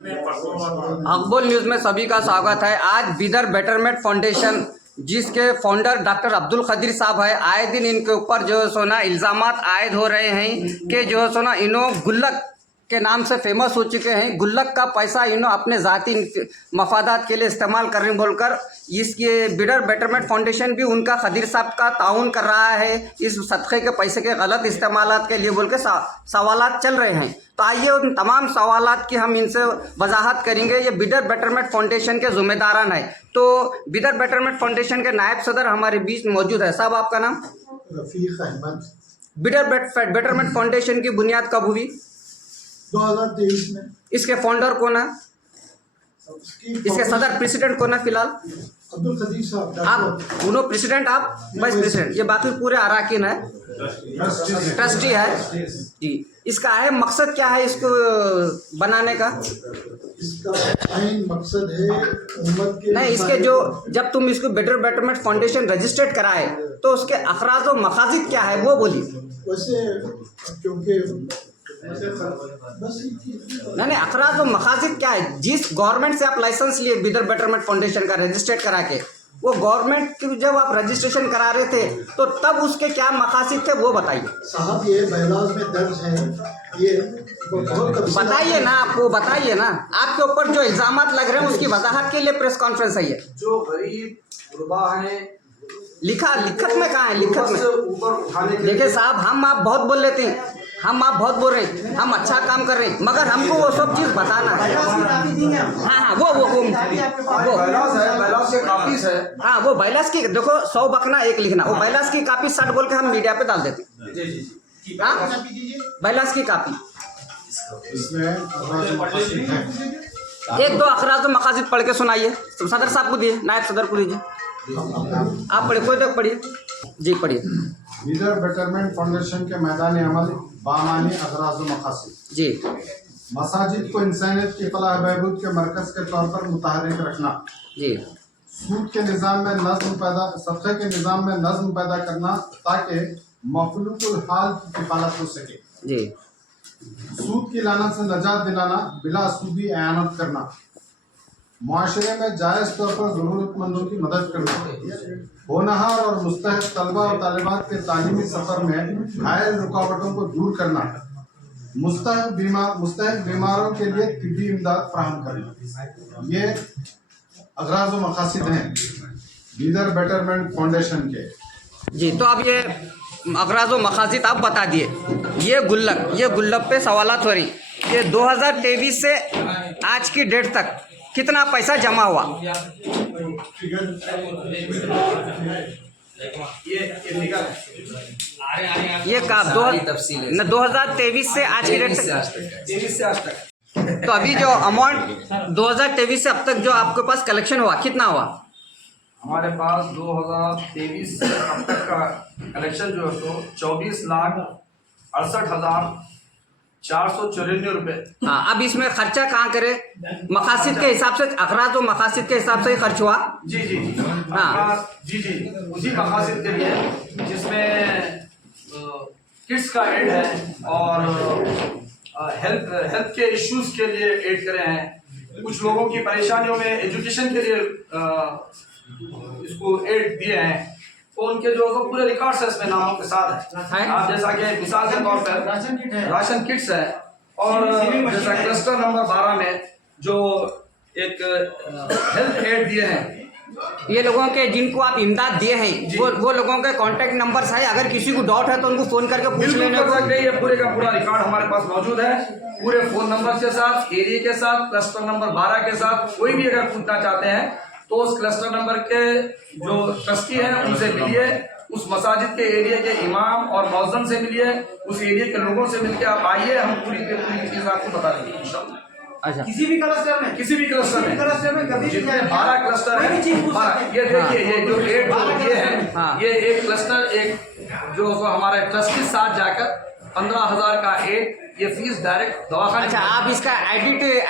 अखबार न्यूज़ में सभी का स्वागत है। आज बिदर बेटरमेंट फाउंडेशन जिसके फाउंडर डॉक्टर अब्दुल खदीर साहब है, आए दिन इनके ऊपर जो है सोना इल्ज़ामात आयद हो रहे हैं कि जो है सोना इन्हों गुल्लक के नाम से फेमस हो चुके हैं। गुल्लक का पैसा इन्हों अपने ज़ाती मफादात के लिए इस्तेमाल कर रहे हैं बोलकर इसके बिदर बेटरमेंट फाउंडेशन भी उनका खदीर साहब का ताउन कर रहा है इस सदक़े के पैसे के गलत इस्तेमालात के लिए बोल के सवालात चल रहे हैं। तो आइए उन तमाम सवालात की हम इनसे वजाहत करेंगे। ये बिदर बेटरमेंट फाउंडेशन के ज़िम्मेदारान है। तो बिदर बेटरमेंट फाउंडेशन के नायब सदर हमारे बीच मौजूद है। साहब आपका नाम? रफीक अहमद। बिदर बेटरमेंट फाउंडेशन की बुनियाद कब हुई? 2023 में। इसके फाउंडर कौन है? इसके सदर प्रेसिडेंट कौन है फिलहाल? अब्दुल खदीर साहब। आप उन्होंने प्रेसिडेंट, आप वाइस प्रेसिडेंट, ये बाकी पूरे अराकीन है, ट्रस्टी है जी। इसका है मकसद क्या है इसको बनाने का? इसका आइन मकसद है उम्मत के नहीं, इसके जो जब तुम इसको बिदर बेटरमेंट फाउंडेशन रजिस्टर्ड कराए तो उसके अखराज और मकासिद क्या है वो बोलिए। वैसे क्योंकि नहीं, अखराज और मकासिद क्या है? जिस गवर्नमेंट से आप लाइसेंस लिए बिदर बेटरमेंट फाउंडेशन का रजिस्टर्ड करा के, वो गवर्नमेंट की जब आप रजिस्ट्रेशन करा रहे थे तो तब उसके क्या मकासिद थे वो बताइए। साहब ये बहलाज में दर्ज है, ये बताइए ना, आपको बताइए ना, आपके ऊपर जो इल्जामात लग रहे हैं उसकी वजाहत के लिए प्रेस कॉन्फ्रेंस है। ये जो गरीब गुरबा है लिखत में कहाँ है? लिखत में ऊपर उठाने के देखिए साहब, हम आप बहुत बोल लेते हैं, हम आप बहुत बोल रहे हैं, हम अच्छा काम कर रहे हैं, मगर हमको वो सब चीज़ बताना है। हाँ, वो बैलास के कापीस है। हाँ, वो बैलास की देखो 100 बकना एक लिखना, वो बैलास की कापी 60 बोल के हम मीडिया पे डाल देते हैं। जी हाँ, बैलास की कापी एक दो अखराज और मकासिद पढ़ के सुनाइए। सदर साहब को दिए, नायब सदर को दीजिए, आप पढ़िए, कोई तक पढ़िए जी, पढ़िए। बिदर बेटरमेंट फाउंडेशन के मैदान अमल बामानी अगराज़ व मकासिद जी। मसाजिद को इंसानियत की फलाह बहबूद के मरकज़ के तौर पर मुतहर्रिक रखना जी। सूद के निज़ाम में नज़्म पैदा सदक़े के निज़ाम में नज़्म पैदा करना ताकि मखलूकुल हाल की किफ़ालत हो सके जी। सूद की लानत से नजात दिलाना, बिला सूदी एयानत करना, मुआशरे में जायज़ तौर पर ज़रूरतमंदों की मदद करना, होनहार और मुस्तहक़ तलबा और तालिबात के तालीमी सफ़र में घायल रुकावटों को दूर करना, मुस्तहक़ बीमारों के लिए तिब्बी इमदाद फराहम करना, ये अगराज़ व मकासिद हैं बिदर बेटरमेंट फाउंडेशन के जी। तो अब ये अगराज़ व मकासिद आप बता दिए। ये गुल्लक पे सवालात हो रही। ये 2023 से आज की डेट तक कितना पैसा जमा हुआ? ये का 2023 से आज की डेट तक, 23 से आज तक। तो अभी जो अमाउंट 2023 से अब तक जो आपके पास कलेक्शन हुआ कितना हुआ? हमारे पास 2023 से अब तक का कलेक्शन जो है तो 24,68,494 रुपये। हाँ, अब इसमें खर्चा कहाँ करे? मकासिद के हिसाब से, अखराज और मकासिद के हिसाब से ही खर्च हुआ। जी जी जी हाँ। जी उसी मकासद के लिए जिसमें किड्स का एड है और हेल्थ के इश्यूज के लिए एड करे हैं। कुछ लोगों की परेशानियों में एजुकेशन के लिए इसको एड दिए हैं। तो उनके जो पूरे रिकॉर्ड्स है इसमें नामों के साथ है। आप जैसा कि मिसाल के तौर पर राशन किट्स है और जैसा क्लस्टर नंबर 12 में जो एक हेल्थ एड दिए हैं, ये लोगों के जिनको आप इमदाद दिए हैं वो लोगों के कांटेक्ट नंबर्स है, अगर किसी को डाउट है तो उनको फोन करके पूछ लेने को। ये पूरे का पूरा रिकॉर्ड हमारे पास मौजूद है, पूरे फोन नंबर के साथ, एरिया के साथ, क्लस्टर नंबर 12 के साथ। कोई भी अगर पूछना चाहते हैं तो उस क्लस्टर नंबर के जो ट्रस्टी हैं उनसे मिलिए, उस मसाजिद के एरिया के इमाम और मौज़न से मिलिए, उस एरिया के लोगों से मिलकर आप आइए, हम पूरी चीज़ आपको बता देंगे इंशाअल्लाह। अच्छा, किसी भी क्लस्टर में जितने 12 क्लस्टर हैं, ये देखिए ये जो एड ये है, हाँ। ये एक क्लस्टर एक जो हमारे ट्रस्टी साथ जाकर 15,000 का एड ये फीस डायरेक्ट दवाखाने अच्छा, आप इसका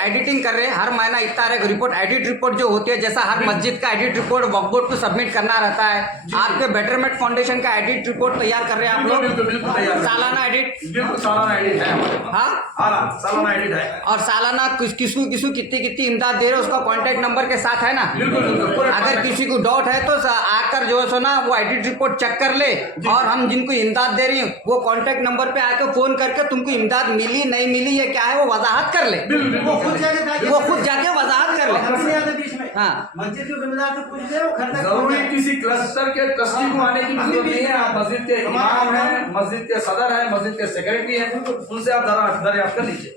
एडिटिंग कर रहे हैं, हर महीना इतना रिपोर्ट एडिट रिपोर्ट जो होती है, जैसा हर मस्जिद का एडिट रिपोर्ट वक्फ बोर्ड को सबमिट करना रहता है, आपके बेटरमेंट फाउंडेशन का एडिट रिपोर्ट तैयार कर रहे हैं आप लोग? बिल्कुल तैयार। सालाना एडिट? बिल्कुल सालाना एडिट है हमारे पास। हाँ, सालाना एडिट है। और सालाना किसको कितनी इमदाद दे रहे हैं उसका कॉन्टेक्ट नंबर के साथ है ना? बिल्कुल। अगर किसी को डाउट है तो आकर जो है ना वो एडिट रिपोर्ट चेक कर ले, और हम जिनको इमदाद दे रही हैं वो कॉन्टेक्ट नंबर पे आकर फोन करके तुमको इमदाद मिली नहीं मिली ये क्या है वो वजाहत कर ले, वो खुद जाके वजाहत कर ले। हाँ, मस्जिद के जिम्मेदार से पूछ ले, वो घर तक जरूरी किसी क्लस्टर के ट्रस्टी को आने की जरूरत नहीं है। आप मस्जिद के इमाम हैं, मस्जिद के सदर हैं, मस्जिद के सेक्रेटरी हैं, उनसे आप दरियाफ्त कर लीजिए।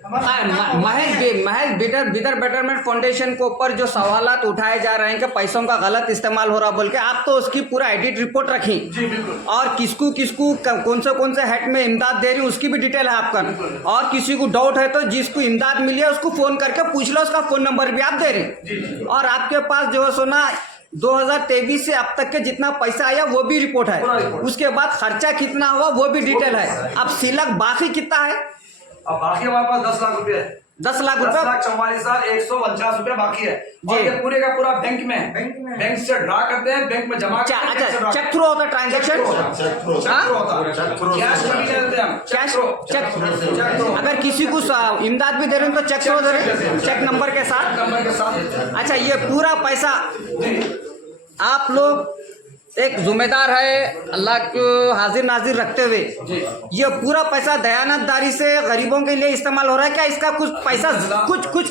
महज बिदर बेटरमेंट फाउंडेशन के ऊपर जो सवालात उठाए जा रहे हैं कि पैसों का गलत इस्तेमाल हो रहा बोल के, आप तो उसकी पूरा एडिट रिपोर्ट रखी जी बिल्कुल। और किसको कौन से हेड में इमदाद दे रही उसकी भी डिटेल है आपका, और किसी को डाउट है तो जिसको इमदाद मिली है उसको फोन करके पूछ लो, उसका फोन नंबर भी आप दे रही, और आपके पास जो है सोना 2023 से अब तक के जितना पैसा आया वो भी रिपोर्ट है, उसके बाद खर्चा कितना हुआ वो भी डिटेल है। अब सिलक बाकी कितना है? अब बाकी हमारे पास 10 लाख रुपए है। 10 लाख रुपए, 10,44,149 रुपए बाकी है, और ये पूरे का पूरा बैंक में से ड्रा करते हैं, बैंक में जमा करते हैं। अच्छा, चेक थ्रू होता है ट्रांजेक्शन? कैश में भी नहीं देते हम, चेक अगर किसी को इमदाद भी दे रहे हैं तो चेक थ्रू दे रहे हैं, चेक नंबर के साथ। नंबर के साथ। अच्छा, ये पूरा पैसा आप लोग एक जिम्मेदार है अल्लाह को हाजिर नाजिर रखते हुए, ये पूरा पैसा दयानतदारी से गरीबों के लिए इस्तेमाल हो रहा है क्या? इसका कुछ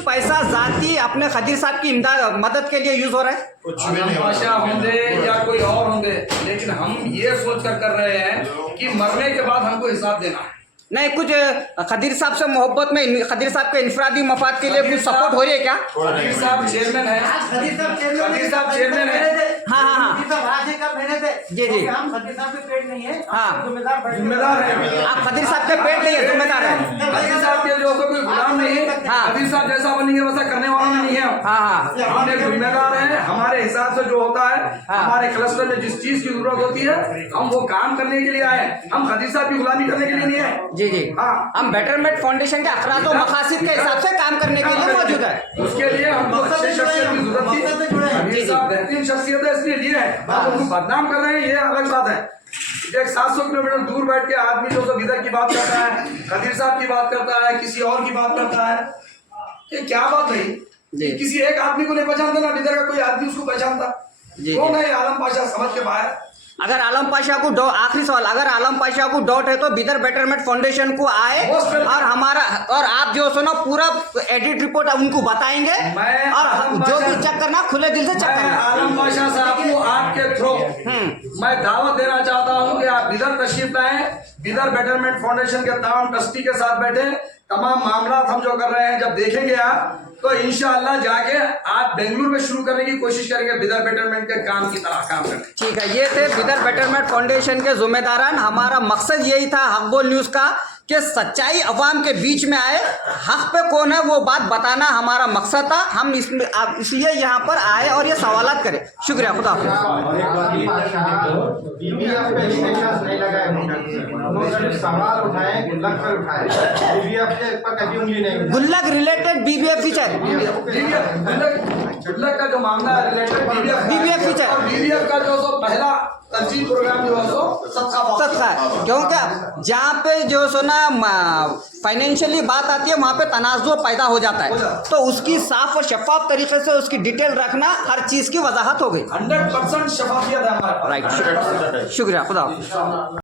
पैसा जाती अपने खदीर साहब की इमदाद मदद के लिए यूज हो रहा है? आलम पाशा होंगे या कोई और होंगे, लेकिन हम ये सोच कर रहे हैं कि मरने के बाद हमको हिसाब देना है। नहीं, कुछ खदीर साहब से मोहब्बत में खदीर साहब के इनफरादी मफाद के लिए कुछ सपोर्ट हो रही है क्या? खदीर साहब चेयरमैन है। खदीर साहब चेयरमैन है। हाँ। खदीर साहब आज का महीने थे जी। क्योंकि हम खदीर साहब के पेट नहीं है, हाँ। जिम्मेदार है। आप खदीर साहब के पेट नहीं है, जिम्मेदार है। खदीर साहब के जो कोई गुलाम नहीं है, हाँ। खदीर साहब जैसा बनेंगे वैसा करने वाला नहीं है। हाँ। हम एक जिम्मेदार है, हमारे हिसाब से जो होता है, हमारे क्लस्टर में जिस चीज की जरूरत होती है हम वो काम करने के लिए आए, हम खदीर साहब की गुलामी करने के लिए नहीं है। जी। हाँ, हम बेटरमेंट फाउंडेशन के अखराज और मकासद के हिसाब से काम करने के लिए मौजूद है। उसके लिए हमको अच्छे शख्सियत की जरूरत थी। खदीर साहब बेहतरीन शख्सियत है, इसलिए लिए है। आप उनको बदनाम कर रहे हैं, ये अलग बात है। एक 700 किलोमीटर दूर बैठ के आदमी जो तो बिदर की बात करता है, खदीर साहब की बात करता है, किसी और की बात करता है, ये क्या बात है? किसी एक आदमी को नहीं पहचानता ना, बिदर का कोई आदमी उसको पहचानता कौन है? आलम पाशा समझ के बाहर। अगर आलम पाशा को आखिरी सवाल, अगर आलम पाशा को डाउट है तो बिदर बेटरमेंट फाउंडेशन को आए और आप जो सुनो पूरा एडिट रिपोर्ट उनको बताएंगे, और जो भी चेक करना खुले दिल से चेक करना। आलम पाशा साहब को आपके थ्रू मैं दावत देना चाहता हूं कि आप बिदर तशरीफ लाएं, बिदर बेटरमेंट फाउंडेशन के तमाम ट्रस्टी के साथ बैठे, तमाम मामला हम जो कर रहे हैं जब देखेंगे आप तो इंशाअल्लाह जाके आप बेंगलुरु में शुरू करने की कोशिश करेंगे, बिदर बेटरमेंट के काम की तरह काम करें। ठीक है, ये थे बिदर बेटरमेंट फाउंडेशन के जिम्मेदारान। हमारा मकसद यही था हक बोल न्यूज़ का कि सच्चाई अवाम के बीच में आए, हक पे कौन है वो बात बताना हमारा मकसद था। हम इसमें इसलिए यहाँ पर आए और ये सवालात करें। शुक्रिया, खुदा हाफिज़। सवाल उठाए, गुल्लक पर उठाए, पर कभी उंगली नहीं। गुल्लक रिलेटेड बीबीएफ फीचर, गुल्लक का जो मामला है रिलेटेड बीबीएफ फीचर, और बीबीएफ का जो सो पहला तंजीम प्रोग्राम जो है सो सदका है, क्योंकि जहाँ पे जो सो ना फाइनेंशियली बात आती है वहाँ पे तनाज़ुर पैदा हो जाता है, तो उसकी साफ और शफाफ तरीके से उसकी डिटेल रखना, हर चीज़ की वजाहत हो गई। 100% शफाफियत है हमारे पास। राइट, शुक्रिया, खुदा हाफिज़।